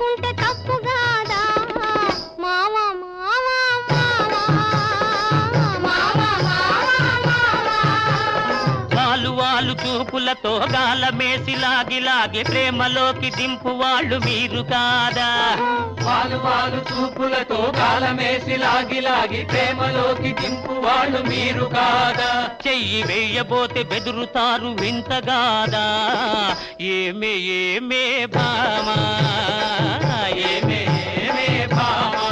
చేసుకుంటే తప్పు కాదా మావా మావా వాలు వాలు చూపులతో గాలమేసి లాగి లాగి ప్రేమలోకి దింపు వాళ్ళు మీరు కాదా వాలు వాలు చూపులతో గాలమేసి లాగి లాగి ప్రేమలోకి దింపు వాళ్ళు మీరు కాదా చెయ్యి వేయబోతే బెదురుతారు వింతగాదా ఏమే ఏమే భామా ఏమే ఏమే భామా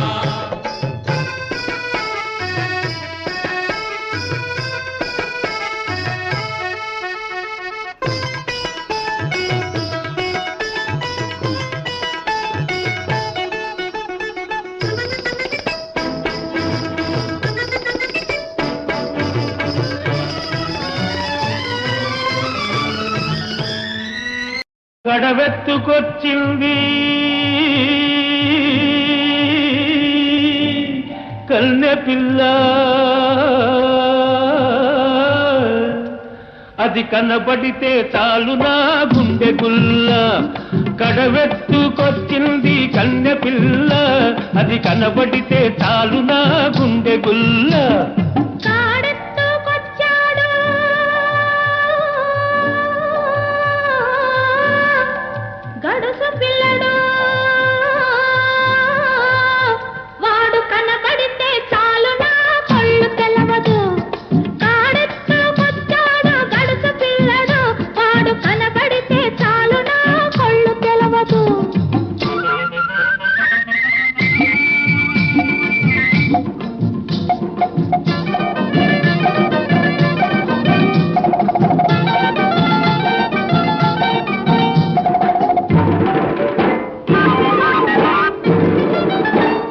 కడవెత్తుకొచ్చింది కన్నె పిల్ల అది కనబడితే చాలు నా గుండె గుల్ల కడవెత్తుకొచ్చింది కన్నె పిల్ల అది కనబడితే చాలు నా గుండె గుల్ల గడుసు పిల్లడు వాడు కనబడితే చాలు నా కళ్ళు తెలవదు కాడెత్తుకొచ్చాడు గడుసు పిల్లడు వాడు కనబడితే చాలు నా కళ్ళు తెలవదు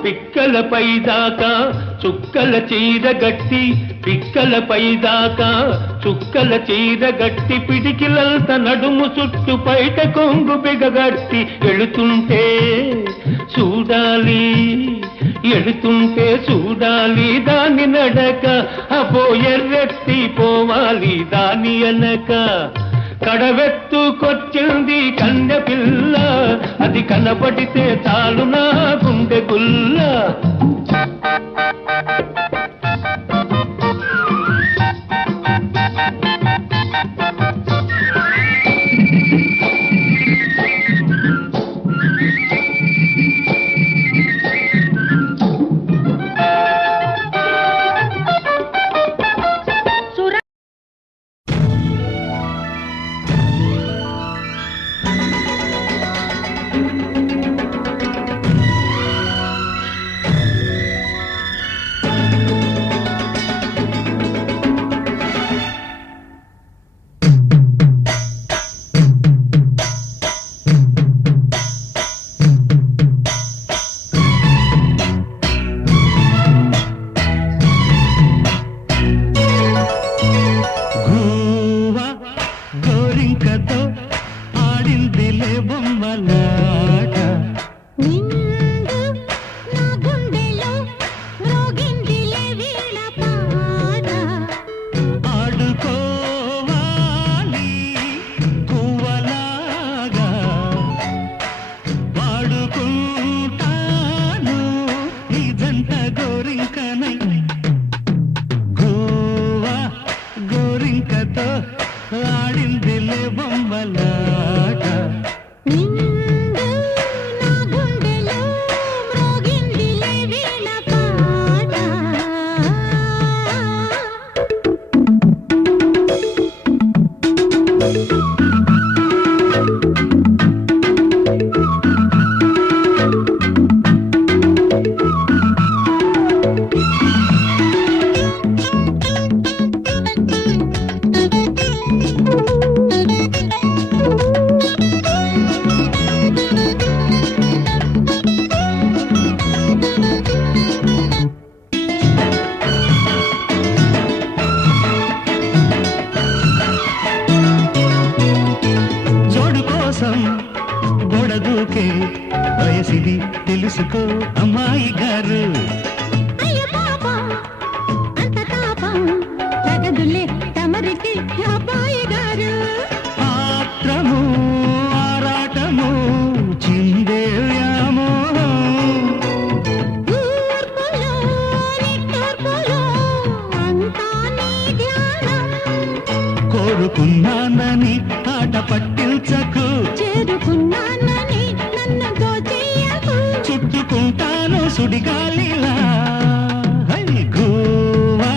పిక్కలపై దాకా చుక్కల చీర గట్టి పిక్కలపై దాకా చుక్కల చీర గట్టి పిడికిలంత నడుము చుట్టు పైట కొంగు బిగగట్టి ఎడుతుంటే చూడాలి ఎడుతుంటే చూడాలి దాని నడక అపో ఎర్రెత్తి పోవాలి దాని అనక కడవెత్తుకొచ్చింది కన్నె పిల్ల అది కనబడితే చాలు నా గుండె గుల్ల వయసిది తెలుసుకో అమ్మాయి గారు. అయ్య పాపం అంత తాపం తగదులే తమరికి అబ్బాయి గారు. ఆత్రము ఆరాటము చిందే చేరుకున్నానని ఆట పట్టించకు, చేరుకున్నానని నన్ను దోచేయకు. చుట్టుకుంటాను సుడిగాలిలా. హై గోవా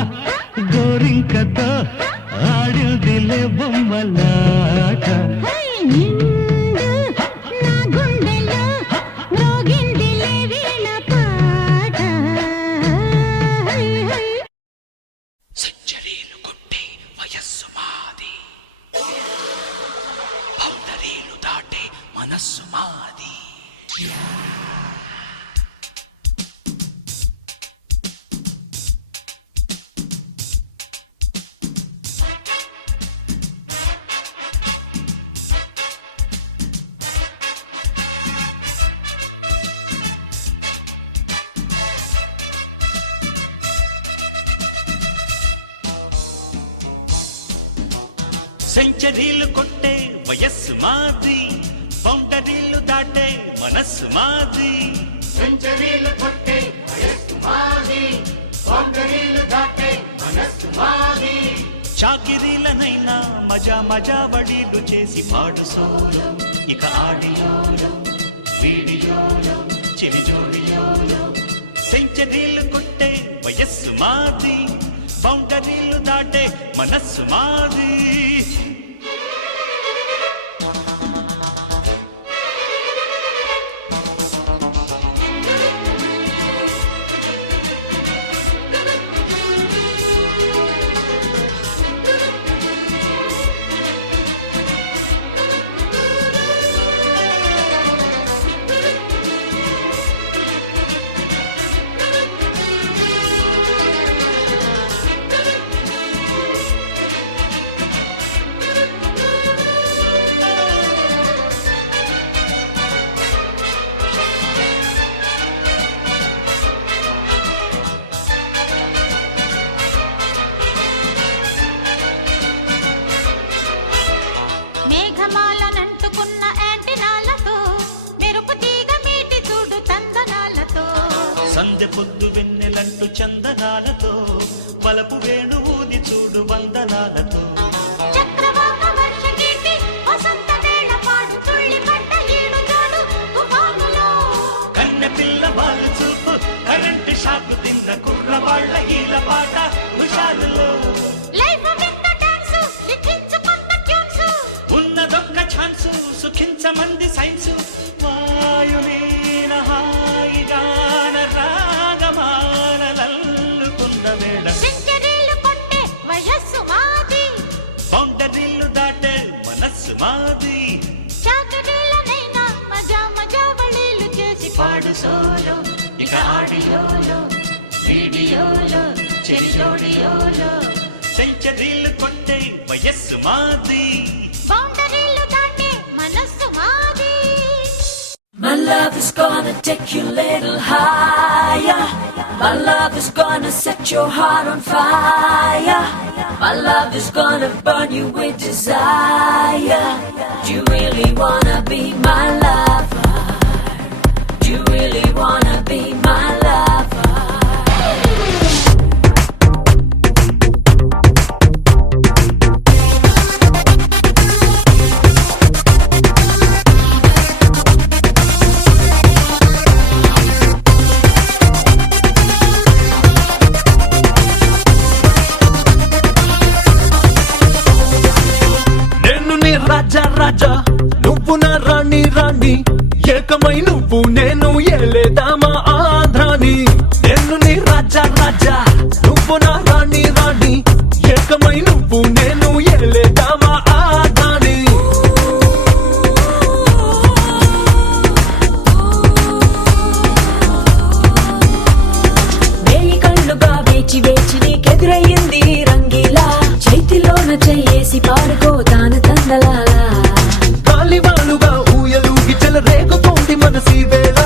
గోరింకతో ఆడిందిలే బొమ్మలాట. హై నిండు నా గుండెలో మ్రోగిందిలే వీణ పాట. హై హై సెంచరీలు కొట్టే వయస్సు మాది, బౌండరీలు దాటే మనస్సు మాది. సెంచరీలు కొట్టే వయస్సు మాది, బౌండరీలు దాటే మనస్సు మాది. సెంచరీలు కొట్టే వయస్సు మాది, బౌండరీలు దాటే మనస్సు మాది. చాకిరీలనైనా మజా మజా వడీలు చేసి పాడు సోలు, ఇక ఆడియోలు వీడియోలు చెవి జోడియోలు. సెంచరీలు కొట్టే వయస్సు మాది, బౌండరీలు దాటే మనస్సు మాది. మేఘమాలనంటుకున్న యాంటినాలతో, మెరుపు తీగ మీటి చూడు తందనాలతో. సందె పొద్దు వెన్నెలంటు చందనాలతో, పలపు వేణు ఊది చూడు వందనాలతో. చక్రవాక వర్షగీతి వసంత వేళ పాడు తుళ్ళి పడ్డ ఈడు జోడు తుఫానులో. కన్నె పిల్ల వాళ్ళు చూపు కరెంటు షాకు తింద కుర్రవాళ్ళ ఈల పాట హుషారులో. లైఫ్ విత్ డాన్స్ లిఖించు కొత్త ట్యూన్స్. ఉన్నదొక్క ఛాన్సు సుఖించమంది సైన్సు. వాయులీన హాయిగాన రాగమానలల్లుకున్న వేళ. సెంచరీలు కొట్టే వయస్సు మాది, బౌండరీలు దాటే మనస్సు మాది. చాకరీలనైనా మజా మజా వళీలు చేసి పాడు సోలో, ఇక ఆడియోలో వీడియోలో చెరి జోడియోలో. సెంచరీలు కొట్టే వయస్సు మాది, బౌండరీలు దాటే మనస్సు మాది. My love is gonna take you a little higher. My love is gonna set your heart on fire. My love is gonna burn you with desire. Do you really wanna be my lover? Do you really wanna be my lover? రాజా రాజా నువ్వు నా రాణి రాణి, ఏకమై నువ్వు నేను ఏలేదామా ఆంధ్రాని. నేను నీ రాజా రాజా నువ్వు నా రాణి రాణి, ఏకమై నువ్వు నేను ఏలేదామా ఆంధ్రాని. వేయి కళ్ళుగా వేచి వేచి నీకెదురయ్యింది రంగీలా, చేతిలోన చెయ్యేసి పాడుకోతాను తందలాలా. కాలివాలుగా ఊయలూగి చెలరేగుతోంది మనసి వేళ,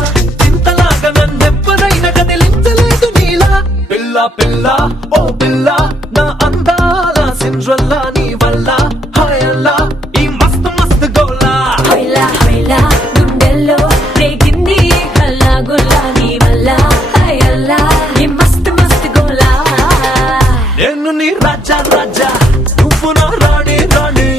చింతలాగా నన్నెవ్వరైనా కదిలించలేదు నీలా. పిల్ల పిల్ల ఓ పిల్ల నా అందాల సిండ్రల్లా, నీ వల్ల హాయల్లా ఈ మస్తు మస్తు గోలా. హొయ్లా హొయ్లా గుండెల్లో రేగింది కల్లా గుల్లా, నీ వల్ల హయల్లా ఈ మస్తు మస్తు గోలా. నేను నీ రాజా రాజా నువ్వు నా రాణి రాణి.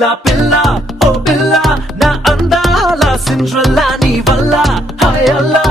పిల్ల పిల్ల ఓ పిల్ల నా అందాల సిండ్రల్లా నీ వల్ల హాయ్ అల్లా